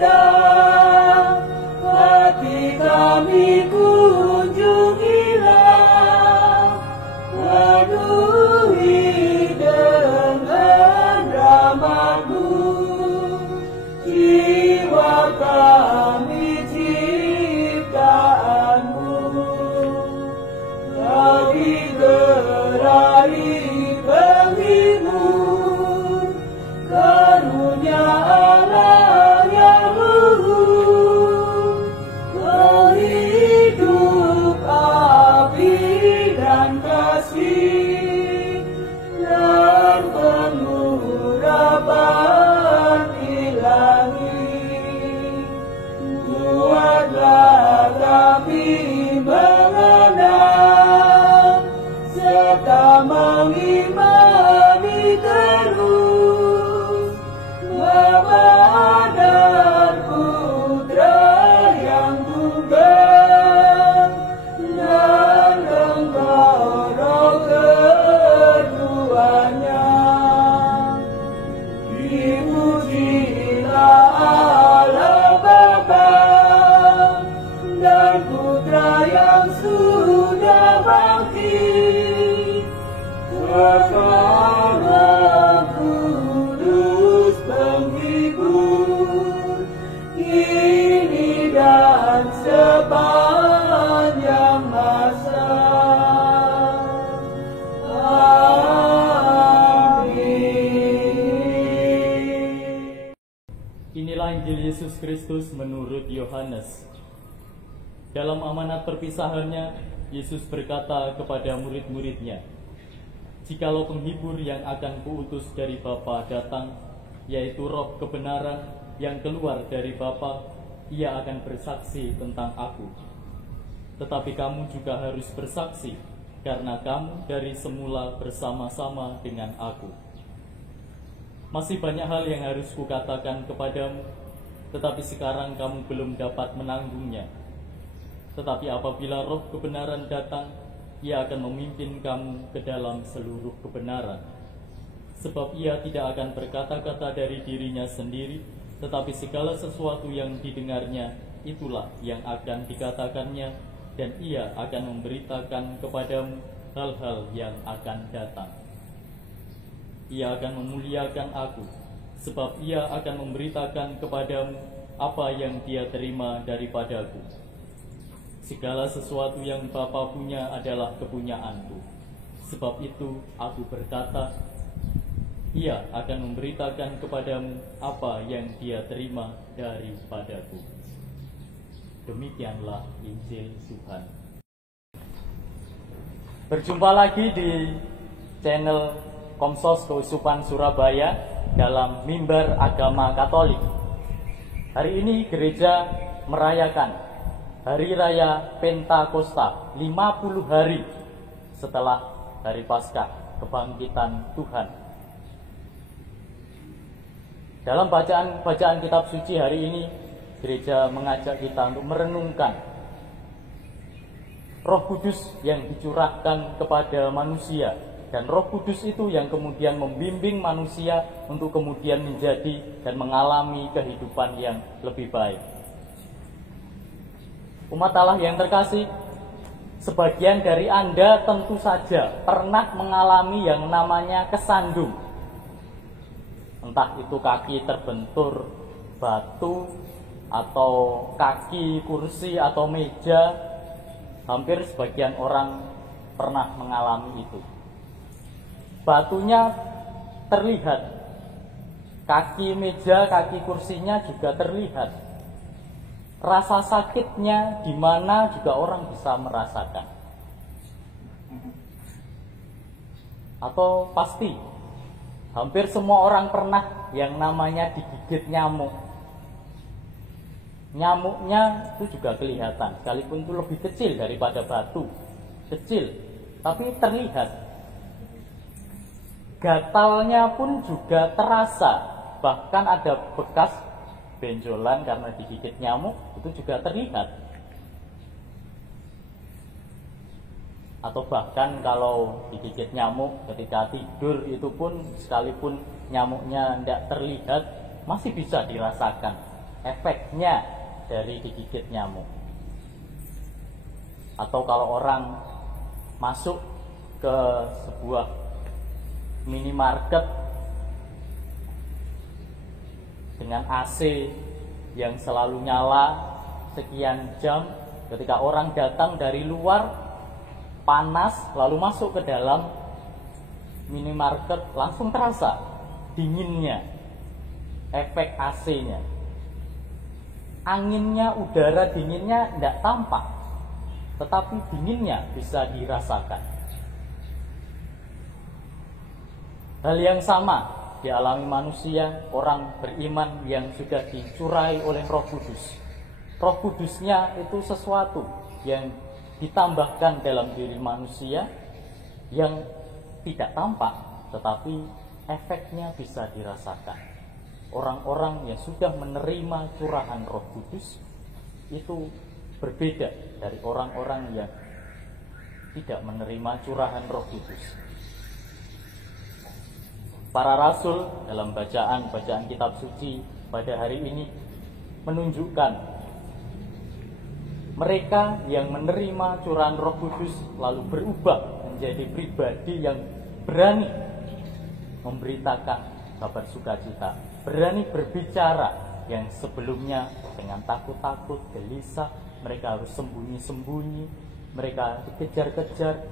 datang, hati kami kunjungilah, penuhi dengan rahmat-Mu, jiwa kami ciptaan-Mu, Kau digerai penghibur, karunia Allah yang luhur, Kau hidup api dan kasih, dan pengurapan ilahi. Buatlah kami mengenal serta mengimani terus Bapa dan Putra yang tunggal, dan Engkau Roh keduanya. Dipujilah Allah Bapa dan Putra yang sudah bangkit, bersama Kudus penghibur, kini dan sepanjang masa. Amin. Inilah Injil Yesus Kristus menurut Yohanes. Dalam amanat perpisahannya, Yesus berkata kepada murid-muridnya, "Jikalau penghibur yang akan kuutus dari Bapa datang, yaitu Roh kebenaran yang keluar dari Bapa, Ia akan bersaksi tentang Aku. Tetapi kamu juga harus bersaksi, karena kamu dari semula bersama-sama dengan Aku. Masih banyak hal yang harus kukatakan kepadamu, tetapi sekarang kamu belum dapat menanggungnya. Tetapi apabila Roh kebenaran datang, Ia akan memimpin kamu ke dalam seluruh kebenaran. Sebab Ia tidak akan berkata-kata dari dirinya sendiri, tetapi segala sesuatu yang didengarnya, itulah yang akan dikatakannya, dan Ia akan memberitakan kepadamu hal-hal yang akan datang. Ia akan memuliakan Aku, sebab Ia akan memberitakan kepadamu apa yang Dia terima daripadaku. Segala sesuatu yang Bapa punya adalah kepunyaanku. Sebab itu Aku berkata, Ia akan memberitakan kepadamu apa yang Dia terima daripadaku." Demikianlah Injil Tuhan. Berjumpa lagi di channel Komsos Keuskupan Surabaya dalam Mimbar Agama Katolik. Hari ini gereja merayakan Hari Raya Pentakosta, 50 hari setelah Hari Paskah, kebangkitan Tuhan. Dalam bacaan kitab suci hari ini, gereja mengajak kita untuk merenungkan Roh Kudus yang dicurahkan kepada manusia, dan Roh Kudus itu yang kemudian membimbing manusia untuk kemudian menjadi dan mengalami kehidupan yang lebih baik. Umat Allah yang terkasih, sebagian dari Anda tentu saja pernah mengalami yang namanya kesandung. Entah itu kaki terbentur batu, atau kaki kursi atau meja. Hampir sebagian orang pernah mengalami itu. Batunya terlihat, kaki meja, kaki kursinya juga terlihat. Rasa sakitnya di mana juga orang bisa merasakan. Atau pasti hampir semua orang pernah yang namanya digigit nyamuk. Nyamuknya itu juga kelihatan, sekalipun itu lebih kecil daripada batu. Kecil, tapi terlihat. Gatalnya pun juga terasa. Bahkan ada bekas benjolan karena digigit nyamuk, itu juga terlihat. Atau bahkan kalau digigit nyamuk ketika tidur itu pun, sekalipun nyamuknya tidak terlihat, masih bisa dirasakan. efeknya dari digigit nyamuk. Atau kalau orang masuk ke sebuah minimarket dengan AC yang selalu nyala sekian jam, ketika orang datang dari luar panas lalu masuk ke dalam minimarket, langsung terasa dinginnya, efek AC-nya. Anginnya, udara dinginnya tidak tampak, tetapi dinginnya bisa dirasakan. Hal yang sama dialami manusia, orang beriman yang sudah dicurai oleh Roh Kudus. Roh Kudusnya itu sesuatu yang ditambahkan dalam diri manusia yang tidak tampak, tetapi efeknya bisa dirasakan. Orang-orang yang sudah menerima curahan Roh Kudus itu berbeda dari orang-orang yang tidak menerima curahan Roh Kudus. Para rasul dalam bacaan kitab suci pada hari ini menunjukkan mereka yang menerima curahan Roh Kudus lalu berubah menjadi pribadi yang berani memberitakan kabar sukacita, berani berbicara yang sebelumnya dengan takut-takut, gelisah, mereka harus sembunyi-sembunyi, mereka dikejar-kejar,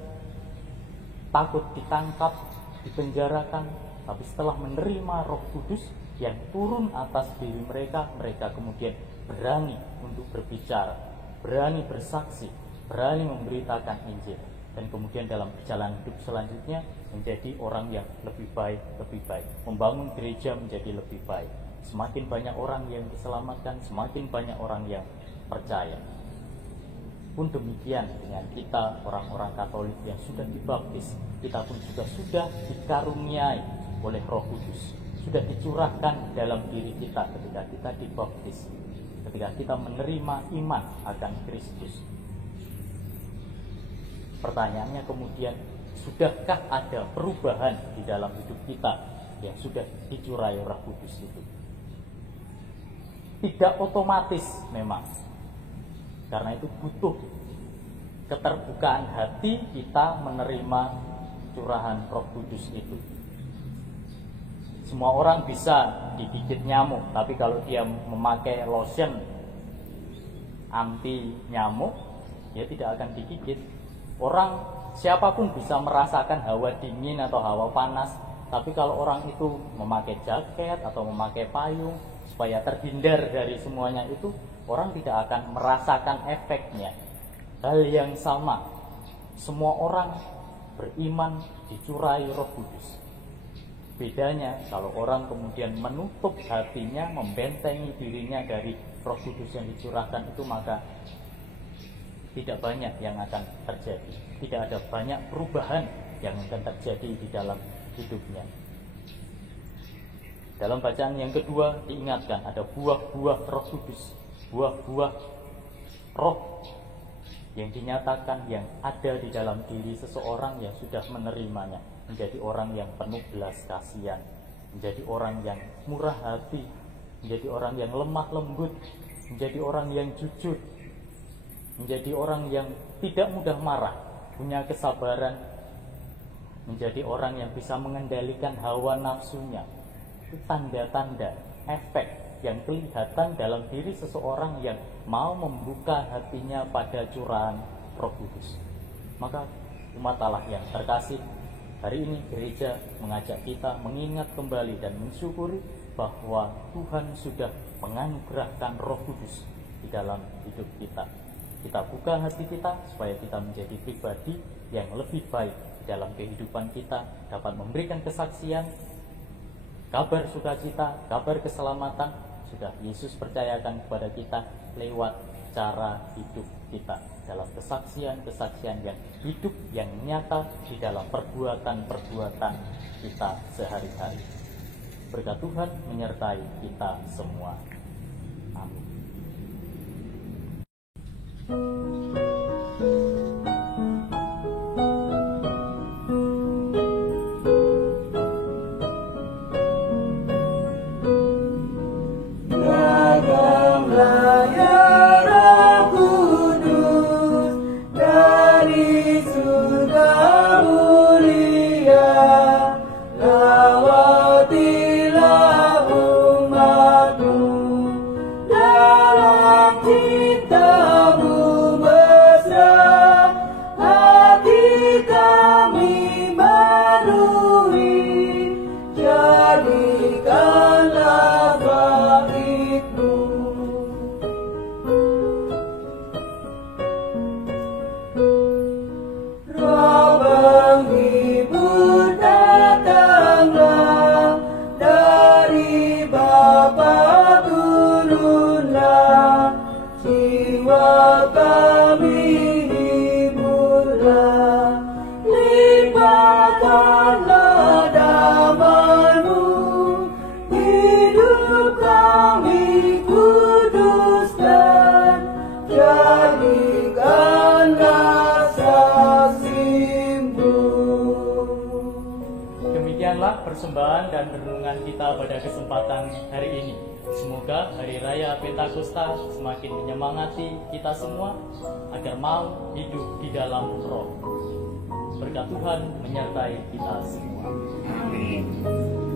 takut ditangkap, dipenjarakan. Tapi setelah menerima Roh Kudus yang turun atas diri mereka, mereka kemudian berani untuk berbicara, berani bersaksi, berani memberitakan Injil. Dan kemudian dalam perjalanan hidup selanjutnya menjadi orang yang lebih baik, membangun gereja menjadi lebih baik. Semakin banyak orang yang diselamatkan, semakin banyak orang yang percaya. Pun demikian dengan kita orang-orang Katolik yang sudah dibaptis, kita pun juga sudah dikaruniai oleh Roh Kudus, sudah dicurahkan dalam diri kita ketika kita dibaptis, ketika kita menerima iman akan Kristus. Pertanyaannya kemudian, sudahkah ada perubahan di dalam hidup kita yang sudah dicurai Roh Kudus itu? Tidak otomatis memang. Karena itu butuh keterbukaan hati kita menerima curahan Roh Kudus itu. Semua orang bisa digigit nyamuk, tapi kalau dia memakai lotion anti nyamuk, dia tidak akan digigit. Orang siapapun bisa merasakan hawa dingin atau hawa panas, tapi kalau orang itu memakai jaket atau memakai payung supaya terhindar dari semuanya itu, orang tidak akan merasakan efeknya. Hal yang sama, semua orang beriman dicurai Roh Kudus. Bedanya kalau orang kemudian menutup hatinya, membentengi dirinya dari Roh Kudus yang dicurahkan itu, maka tidak banyak yang akan terjadi. Tidak ada banyak perubahan yang akan terjadi di dalam hidupnya. Dalam bacaan yang kedua diingatkan ada buah-buah Roh Kudus, buah-buah Roh yang dinyatakan yang ada di dalam diri seseorang yang sudah menerimanya. Menjadi orang yang penuh belas kasihan, menjadi orang yang murah hati, menjadi orang yang lemah lembut, menjadi orang yang jujur, menjadi orang yang tidak mudah marah, punya kesabaran, menjadi orang yang bisa mengendalikan hawa nafsunya. Itu tanda-tanda, efek yang kelihatan dalam diri seseorang yang mau membuka hatinya pada curahan Roh Kudus. Maka umat Allah yang terkasih, hari ini gereja mengajak kita mengingat kembali dan mensyukuri bahwa Tuhan sudah menganugerahkan Roh Kudus di dalam hidup kita. Kita buka hati kita supaya kita menjadi pribadi yang lebih baik dalam kehidupan kita, dapat memberikan kesaksian, kabar sukacita, kabar keselamatan sudah Yesus percayakan kepada kita lewat cara hidup kita, dalam kesaksian-kesaksian yang hidup, yang nyata di dalam perbuatan-perbuatan kita sehari-hari. Berkat Tuhan menyertai kita semua. Amin. Jaga segala, limpahkanlah damai-Mu, hidup kami kuduskan, jadikanlah saksi-Mu. Demikianlah persembahan dan renungan kita pada kesempatan hari ini. Semoga Hari Raya Pentakosta semakin menyemangati kita semua agar mau hidup di dalam Roh. Berkat Tuhan menyertai kita semua. Amin.